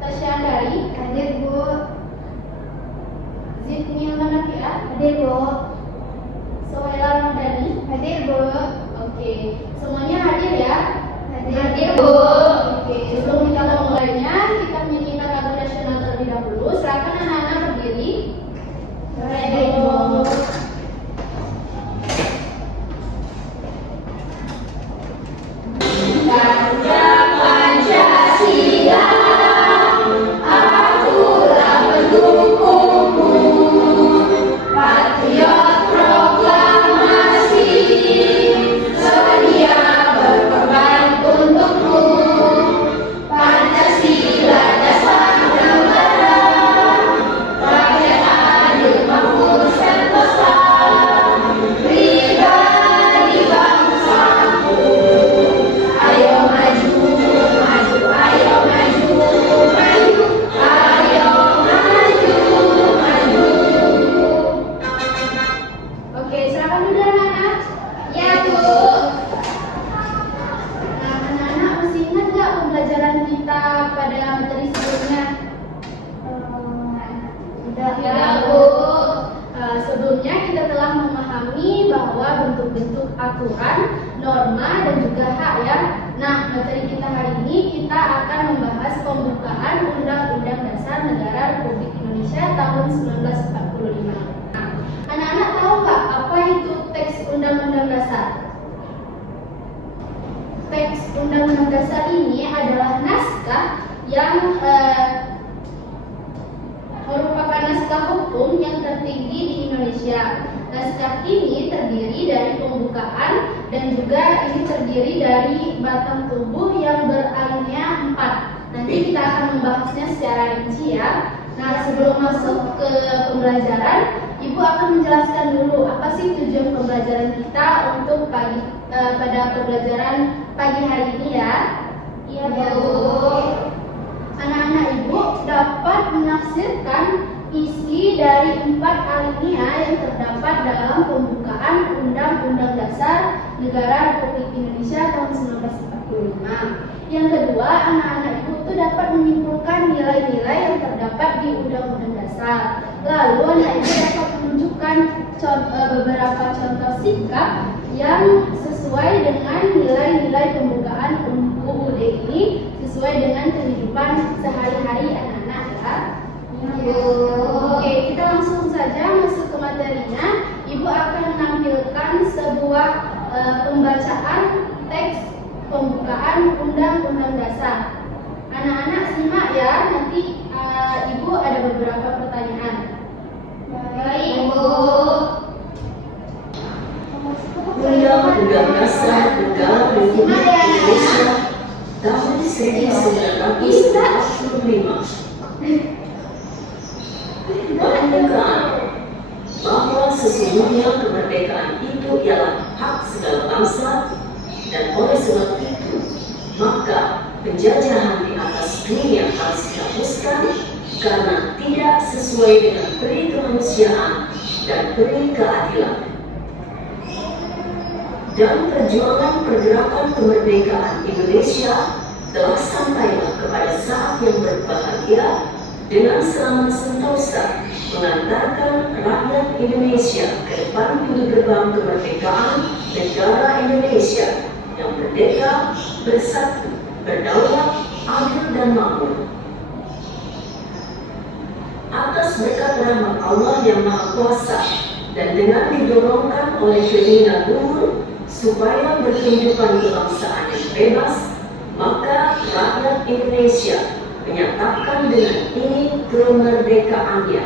Tasya Andari. Hadir Bu. Zidni Manafiah. Hadir Bu. Sohaila Ramadhani. Hadir Bu. Oke, semuanya hadir ya? Hadir Bu. Oke, sebelum kita memulainya, kita menyanyikan lagu nasional terlebih dahulu. Silakan anak-anak berdiri. Hadir Bu. Oke, silakan dulu anak-anak. Ya Bu. Nah, anak-anak masih ingat nggak pembelajaran kita pada materi sebelumnya? Tidak Tidak, Bu. Sebelumnya kita telah memahami bahwa bentuk-bentuk aturan, norma, dan juga hak ya. Nah, materi kita hari ini kita akan membahas pembukaan Undang-Undang Dasar Negara Republik Indonesia tahun 1945. Nah, anak-anak tahu nggak apa itu teks Undang-Undang Dasar? Teks Undang-Undang Dasar ini adalah naskah yang merupakan naskah hukum yang tertinggi di Indonesia. Naskah ini terdiri dari pembukaan dan juga ini terdiri dari batang tubuh yang beralinea 4. Nanti kita akan membahasnya secara rinci ya. Nah, sebelum masuk ke pembelajaran, Ibu akan menjelaskan dulu apa sih tujuan pembelajaran kita untuk pada pembelajaran pagi hari ini ya. Iya Bu. Anak-anak Ibu dapat menafsirkan isi dari 4 alinea yang terdapat dalam pembukaan Undang-Undang Dasar Negara Republik Indonesia tahun 1945. Yang kedua, anak-anak Ibu itu dapat menyimpulkan nilai-nilai yang terdapat di Undang-Undang Dasar. Lalu anak Ibu dapat menunjukkan beberapa contoh sikap yang sesuai dengan nilai-nilai pembukaan UUD ini sesuai dengan kehidupan sehari-hari anak-anak ya. Oke, kita langsung saja masuk ke materinya. Ibu akan menampilkan sebuah pembacaan teks pembukaan Undang-Undang Dasar. Anak-anak simak ya, nanti Ibu ada beberapa pertanyaan. Baik Bu. Undang-Undang Dasar Negara Republik Indonesia tahun 1945 menunjukkan bahwa sesungguhnya kemerdekaan itu ialah hak segala bangsa, dan oleh sebab itu maka penjajahan di atas dunia harus dihapuskan karena tidak sesuai dengan peri kemanusiaan dan peri keadilan. Dan perjuangan pergerakan kemerdekaan Indonesia telah sampailah kepada saat yang berbahagia dengan selamat sentosa mengantarkan rakyat Indonesia ke depan pintu gerbang kemerdekaan negara Indonesia yang merdeka, bersatu, berdaulat, adil dan makmur. Atas berkat rahmat Allah yang Maha Kuasa dan dengan didorongkan oleh keinginan luhur supaya berkehidupan kebangsaan yang bebas, maka rakyat Indonesia menyatakan dengan ini kemerdekaannya.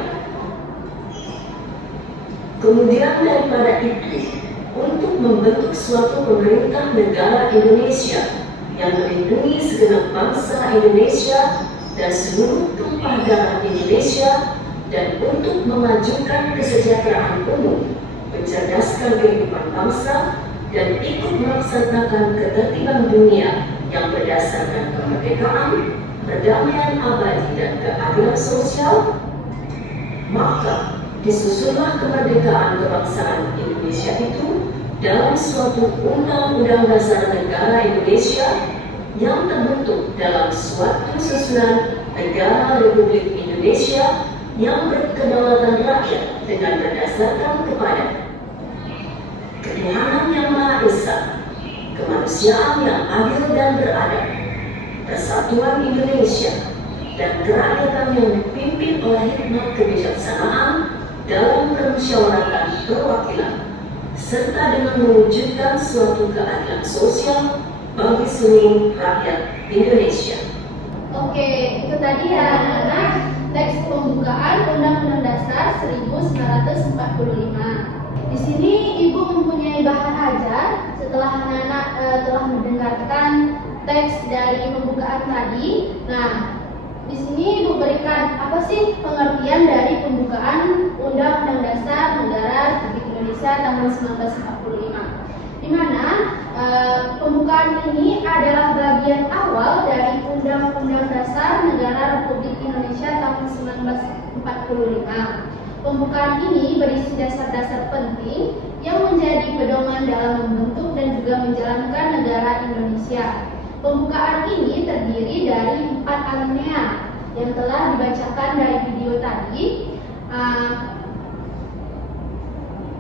Kemudian daripada itu, untuk membentuk suatu pemerintah negara Indonesia yang melindungi segenap bangsa Indonesia dan seluruh tumpah darah Indonesia, dan untuk memajukan kesejahteraan umum, mencerdaskan kehidupan bangsa, dan ikut melaksanakan ketertiban dunia yang berdasarkan kemerdekaan, perdamaian abadi dan keadilan sosial, maka disusunlah kemerdekaan kebangsaan Indonesia itu dalam suatu Undang-Undang Dasar Negara Indonesia yang terbentuk dalam suatu susunan negara Republik Indonesia yang berkedaulatan rakyat dengan berdasarkan kepada ketuhanan yang Maha Esa, kemanusiaan yang adil dan beradab, persatuan Indonesia, dan kerakyatan yang dipimpin oleh hikmat kebijaksanaan dalam permusyawaratan perwakilan, serta dengan mewujudkan suatu keadilan sosial bagi seluruh rakyat Indonesia. Oke, itu tadi ya anak-anak teks pembukaan Undang-Undang Dasar 1945. Di sini Ibu mempunyai bahan ajar setelah anak-anak telah mendengarkan teks dari pembukaan tadi. Nah, di sini Ibu berikan apa sih pengertian dari pembukaan Undang-Undang Dasar Negara Republik Indonesia tahun 1945. Di mana pembukaan ini adalah bagian awal dari Undang-Undang Dasar Negara Republik Indonesia tahun 1945. Pembukaan ini berisi dasar-dasar penting yang menjadi pedoman dalam membentuk dan juga menjalankan negara Indonesia. Pembukaan ini terdiri dari 4 alinea yang telah dibacakan dari video tadi.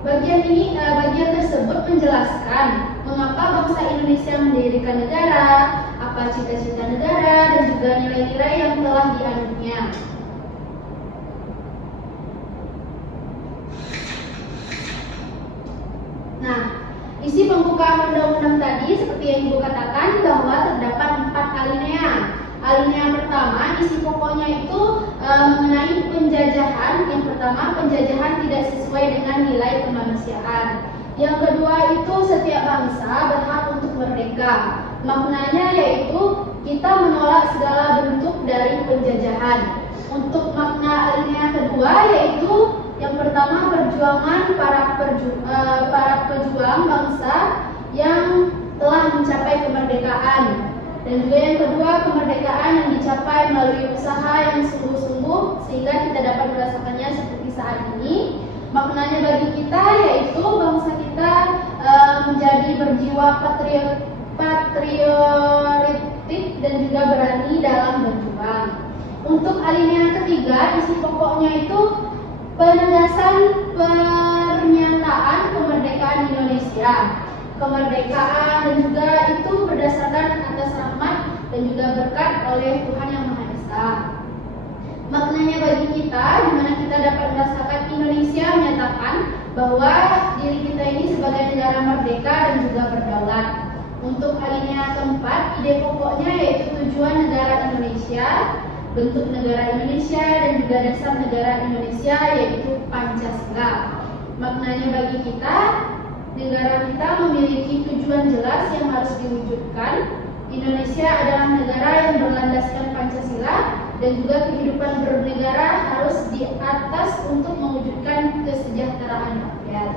Bagian tersebut menjelaskan mengapa bangsa Indonesia mendirikan negara, apa cita-cita negara, dan juga nilai-nilai yang telah dianutnya. Nah, isi pembukaan undang-undang tadi seperti yang Ibu katakan bahwa terdapat 4 alinea. Alinea pertama, isi pokoknya itu mengenai penjajahan. Yang pertama, penjajahan tidak sesuai dengan nilai kemanusiaan. Yang kedua itu setiap bangsa berhak untuk merdeka. Maknanya yaitu kita menolak segala bentuk dari penjajahan. Untuk makna alinea kedua yaitu yang pertama perjuangan para pejuang bangsa yang telah mencapai kemerdekaan. Dan juga yang kedua, kemerdekaan yang dicapai melalui usaha yang sungguh-sungguh sehingga kita dapat merasakannya seperti saat ini. Maknanya bagi kita yaitu bangsa kita menjadi berjiwa patriotik dan juga berani dalam berjuang. Untuk alinea ketiga, isi pokoknya itu penegasan pernyataan kemerdekaan Indonesia. Kemerdekaan dan juga itu berdasarkan atas rahmat dan juga berkat oleh Tuhan Yang Maha Esa. Maknanya bagi kita, di mana kita dapat merasakan Indonesia menyatakan bahwa diri kita ini sebagai negara merdeka dan juga berdaulat. Untuk alinea keempat, ide pokoknya yaitu tujuan negara Indonesia, bentuk negara Indonesia dan juga dasar negara Indonesia yaitu Pancasila. Maknanya bagi kita, negara kita memiliki tujuan jelas yang harus diwujudkan. Indonesia adalah negara yang berlandaskan Pancasila dan juga kehidupan bernegara harus di atas untuk mewujudkan kesejahteraan rakyat.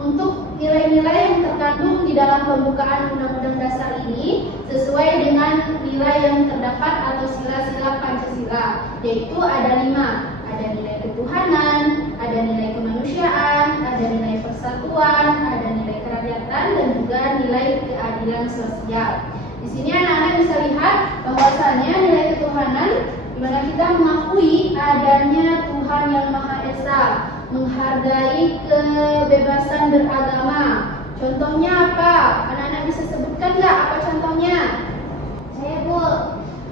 Untuk nilai-nilai yang terkandung di dalam pembukaan Undang-Undang Dasar ini sesuai dengan nilai yang terdapat atau sila-sila Pancasila, yaitu ada 5. Ada nilai ketuhanan, ada nilai kemanusiaan, ada nilai persatuan, ada nilai kerakyatan, dan juga nilai keadilan sosial. Di sini anak-anak bisa lihat bahwasannya nilai ketuhanan di mana kita mengakui adanya Tuhan Yang Maha Esa, menghargai kebebasan beragama. Contohnya apa? Anak-anak bisa sebutkan nggak apa contohnya? Saya, Bu.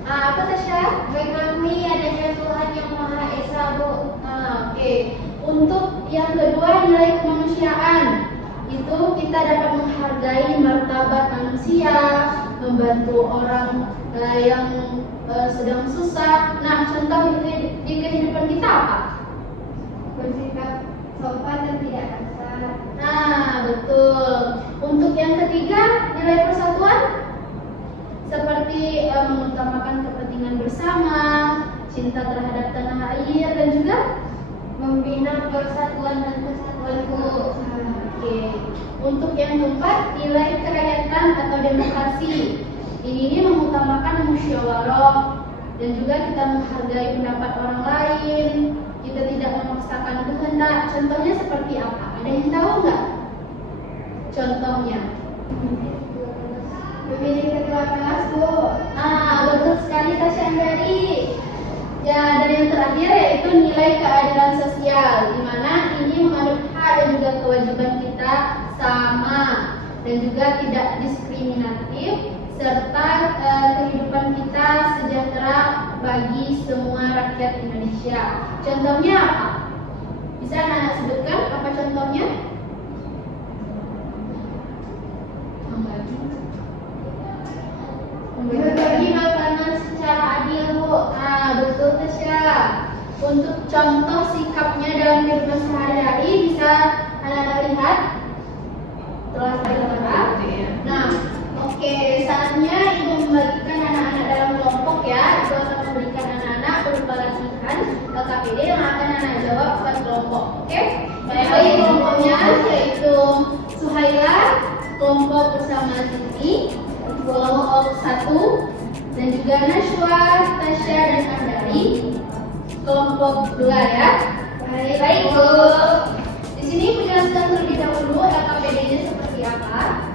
Apa Tasya? Mengakui adanya Tuhan Yang Maha Esa, Bu. Oke. Untuk yang kedua, nilai kemanusiaan. Itu kita dapat menghargai martabat manusia, membantu orang yang sedang susah. Nah, contoh di kehidupan kita apa? Bersikap sopan dan tidak kasar. Nah, betul. Untuk yang ketiga, nilai persatuan seperti mengutamakan kepentingan bersama, cinta terhadap tanah air, dan juga Membina persatuan dan kesatuanku. Oke. Untuk yang keempat, nilai kerakyatan atau demokrasi. Ini mengutamakan musyawarah dan juga kita menghargai pendapat orang lain. Kita tidak memaksakan kehendak. Contohnya seperti apa? Ada yang tahu nggak? Contohnya? Memilih ketua kelas, Bu. Betul sekali Tasya Andari. Ya, dan yang terakhir yaitu nilai keadilan sosial, di mana ini mengandung hak dan juga kewajiban kita sama dan juga tidak diskriminatif, serta kehidupan kita sejahtera bagi semua rakyat Indonesia. Contohnya apa? Bisa anak sebutkan apa contohnya? Berbagi makanan secara adil, Bu. Betul Tasya. Untuk contoh sikapnya dalam kehidupan sehari-hari bisa anak-anak lihat telah terlihat. Nah, oke, saatnya ibu membagikan anak-anak dalam kelompok ya. Ibu akan memberikan anak-anak berupa latihan LKPD yang akan anak jawab per kelompok. Oke? Baik, kelompoknya yaitu Suhaila, kelompok bersama Siti, kelompok 1, dan juga Najwa, Tasya, dan Andari, kelompok 2 ya. Baik, Bu. Di sini menjelaskan terlebih dahulu LKPD-nya seperti apa.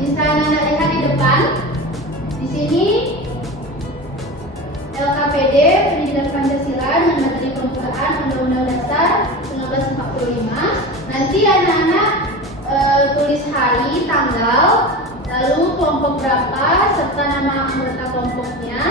Bisa anak lihat di depan. Di sini LKPD Pendidikan Pancasila dengan materi pembukaan Undang-Undang Dasar 1945. Nanti anak-anak tulis hari, tanggal, lalu kelompok berapa, serta nama anggota kelompoknya.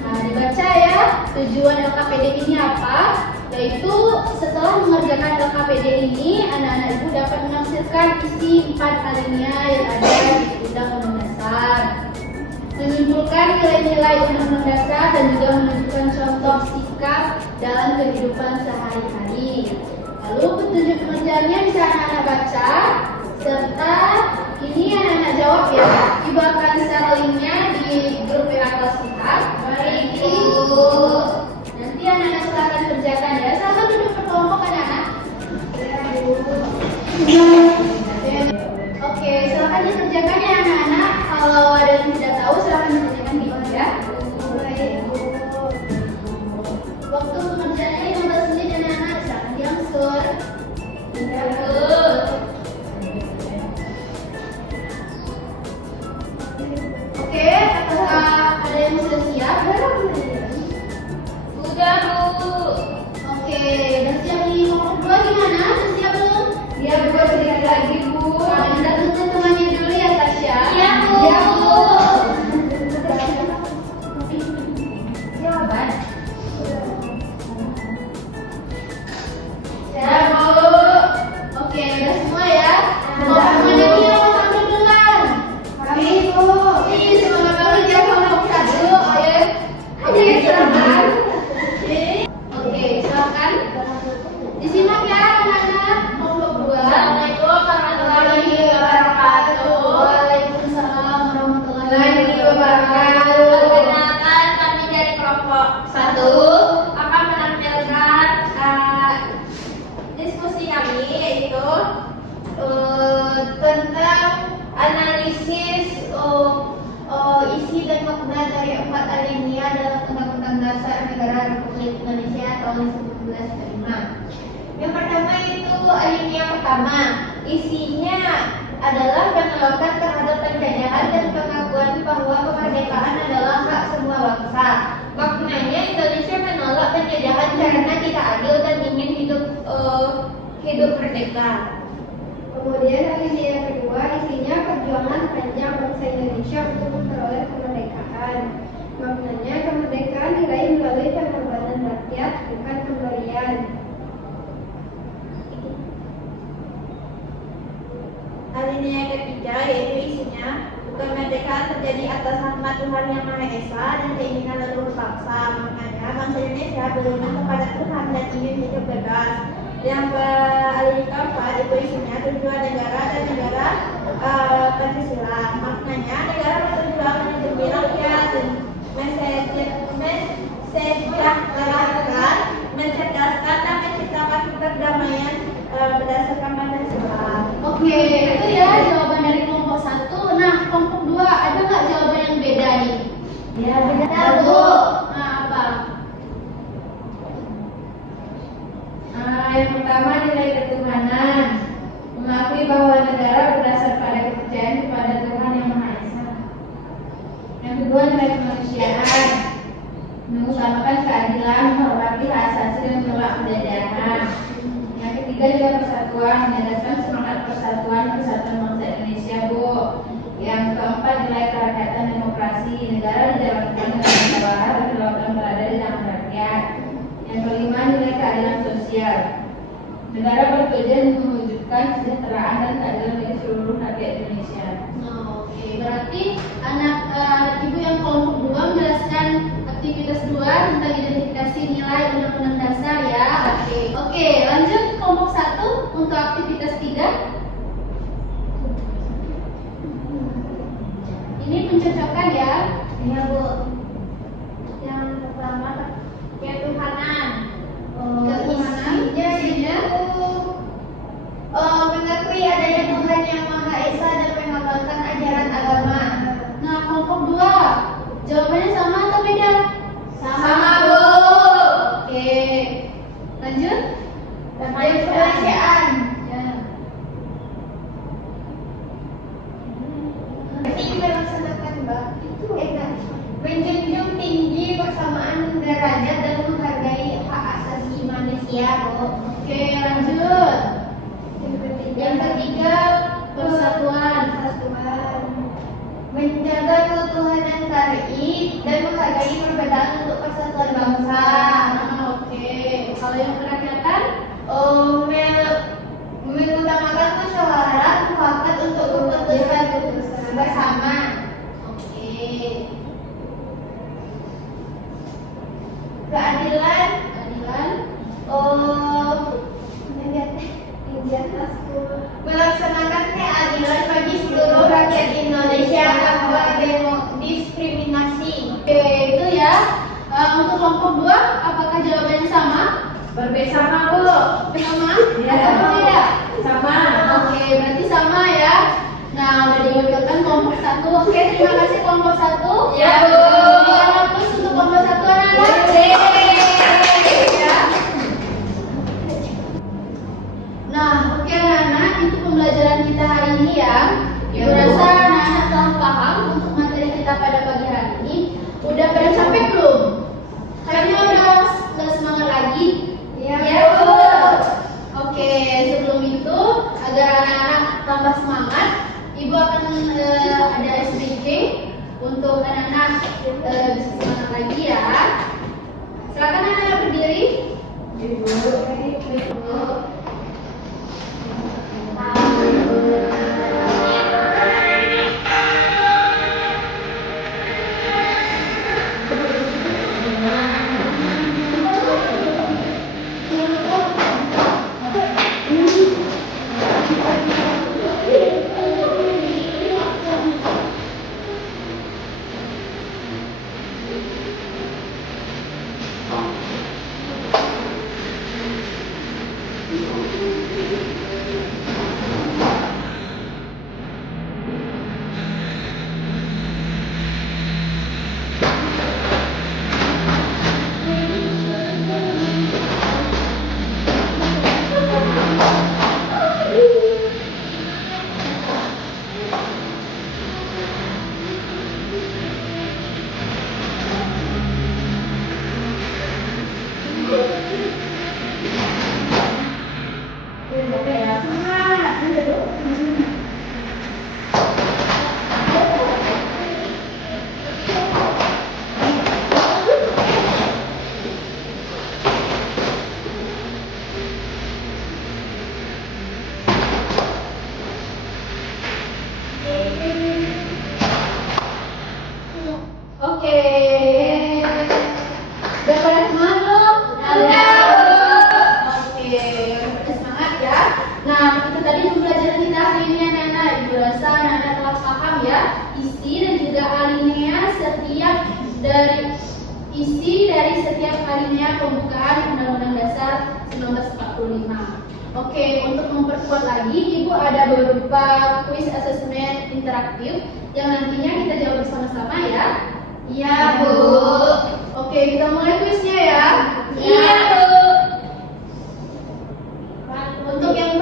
Nah, dibaca ya, tujuan LKPD ini apa? Yaitu setelah mengerjakan LKPD ini, anak-anak ibu dapat menafsirkan isi 4 alinea yang ada di Undang-Undang Dasar, menyimpulkan nilai-nilai Undang-Undang Dasar dan juga menunjukkan contoh sikap dalam kehidupan sehari-hari. Lalu petunjuk pengerjaannya bisa anak-anak baca, serta ini anak-anak jawab ya. Ibu akan share linknya di grup WA kelas kita. Baik, Ibu. Nanti anak-anak silakan kerjakan ya. Silakan duduk berkelompok anak-anak. Oke, silakan dikerjakan ya anak-anak. Kalau ada yang tidak tahu silakan dikerjakan di bawah ya. Waktu pengerjaannya 15 menit anak-anak, silakan diangsur. Oke, apakah ada yang sudah siap? Sudah, Bu. Oke, dan siap di nomor 2 gimana? Sudah siap belum? Ya, Bu, sedikit lagi, Bu. Kita tunggu temannya dulu ya, Tasya. Iya, Bu. Iya, Bu. Jawaban. Ya, Bu. Oke, udah semua ya? Teman-teman ini yang mau tampil duluan. Kami, Bu. Ih, semangat kali ya kelompok 1. Ayo. Ayo, silakan. Oke, silakan. Disimak ya anak-anak. Kelompok 2. Assalamualaikum warahmatullahi wabarakatuh. Waalaikumsalam warahmatullahi wabarakatuh. Perkenalkan, kami dari kelompok 1 akan menampilkan diskusi kami, yaitu tentang analisis isi dan makna dari 4 alinea dalam Undang-Undang Dasar Negara Republik Indonesia tahun 1945. Yang pertama itu alinea pertama, isinya adalah penolakan terhadap penjajahan dan pengakuan bahwa kemerdekaan adalah hak semua bangsa. Maknanya Indonesia menolak penjajahan karena tidak adil dan ingin hidup merdeka. Kemudian alinea kedua isinya perjuangan panjang bangsa Indonesia untuk memperoleh kemerdekaan. Maknanya kemerdekaan diraih melalui pengorbanan rakyat, bukan pemberian. Alinea ketiga yaitu isinya kemerdekaan terjadi atas nama Tuhan Yang Maha Esa dan keinginan seluruh bangsa. Maknanya bangsa Indonesia beriman kepada Tuhan dan ingin hidup bebas. Yang alinea keempat itu isinya tujuan negara dan negara Pancasila. Maknanya negara bertujuan melindungi rakyat dan mensejahterakan, mencerdaskan dan menciptakan perdamaian berdasarkan Pancasila. Oke, itu ya jawaban dari kelompok 1. Nah, kelompok 2 ada nggak jawaban yang beda nih? Ya, beda, Bu. Bu. Nah, apa? ketuhanan, mengakui bahwa negara berdasar pada kepercayaan kepada Tuhan Yang Maha Esa. Yang kedua, nilai kemanusiaan, mengutamakan keadilan, menghormati hak asasi dan menolak penjajahan. Yang ketiga, nilai persatuan, menegaskan semangat persatuan bangsa Indonesia, Bu. Yang keempat, nilai kerakyatan demokrasi, negara dijalankan dengan musyawarah dan kedaulatan berada di tangan rakyat. Yang kelima, nilai keadilan sosial, negara bertujuan mewujudkan kesejahteraan dan keadilan bagi seluruh rakyat Indonesia. Oke, berarti anak ibu yang kelompok 2 menjelaskan aktivitas 2 tentang identifikasi nilai Undang-Undang Dasar ya. Oke, lanjut kelompok 1 untuk aktivitas 3. Ini pencocokkan ya. Iya, Bu. Yang pertama Ketuhanan. Ketuhanan, Isinya mengakui adanya Tuhan Yang Maha Esa dan mengamalkan ajaran agama. Nah, kelompok 2 jawabannya sama atau beda? Sama, Bu. Oke, lanjut. Kemanusiaan. Ya. Ini melaksanakan menjunjung tinggi persamaan derajat dan menghargai hak asasi manusia, Bu. Oke, lanjut. Yang ketiga, Persatuan. menjaga keutuhan NKRI dan menghargai perbedaan untuk persatuan bangsa. Oke, kalau yang kerakyatan? Mengutamakan musyawarah mufakat untuk keputusan bersama. Oke. Keadilan, Keadilan. melaksanakan keadilan bagi seluruh rakyat Indonesia tanpa diskriminasi. Oke, itu ya. Untuk kelompok 2, apakah jawabannya sama? Bersama, Bu. Sama? Iya. Atau beda? Sama. Oke, berarti sama ya. Nah, udah diwakilkan kelompok 1. Oke, terima kasih kelompok 1. Ya, Bu. Terus untuk kelompok 1 anak-anak. Ya. Nah, oke anak-anak, itu pembelajaran kita hari ini ya. Ya, Ibu Bu. rasa anak-anak telah paham untuk materi kita pada pagi hari ini. Udah pada capek belum? Kayaknya udah nggak semangat lagi. Ya, Ya, Bu. Bu. Oke, sebelum itu agar anak-anak tambah semangat, Ibu akan ada SBC untuk anak-anak bisa semangat lagi ya. Silakan anak-anak berdiri. Ibu. Oke. Udah pada semangat belum? Udah. Oke, udah pada semangat ya. Nah, itu tadi pembelajaran kita hari ini anak-anak. Ibu rasa anak-anak telah paham ya isi dan juga alinea dari setiap alinea pembukaan Undang-Undang Dasar 1945. Oke, untuk memperkuat lagi, Ibu ada beberapa kuis asesmen interaktif yang nantinya kita jawab bersama-sama ya. Iya, Bu. Oke, kita mulai kuisnya ya. Iya, Bu. Untuk yang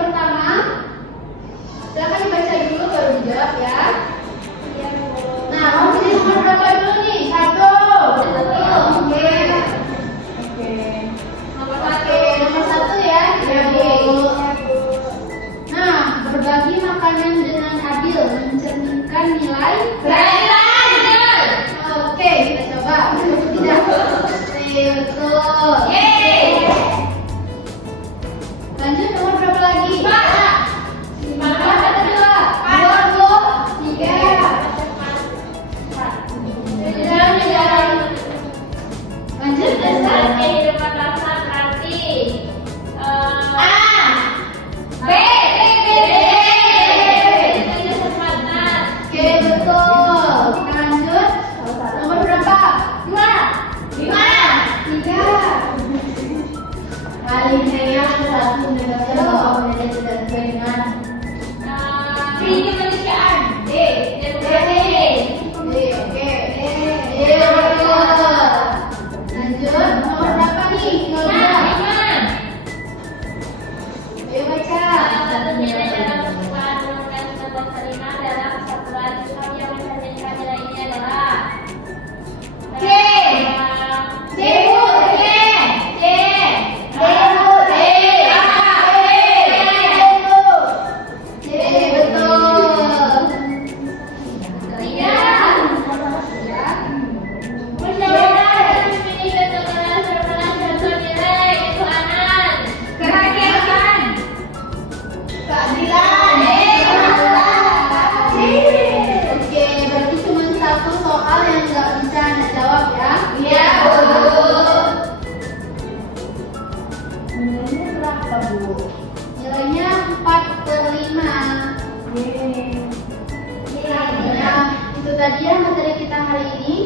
tadi ya materi kita hari ini.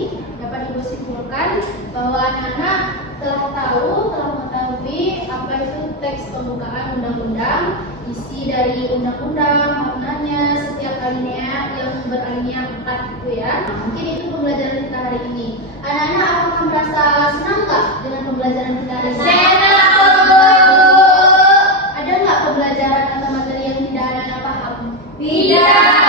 Dapat Ibu simpulkan bahwa anak-anak telah mengetahui apa itu teks pembukaan undang-undang, isi dari undang-undang, maknanya, setiap alinea yang beralinea 4 itu ya. Nah, mungkin itu pembelajaran kita hari ini. Anak-anak apakah merasa senang nggak dengan pembelajaran kita hari ini? Ada nggak pembelajaran atau materi yang tidak anak-anak paham? Tidak.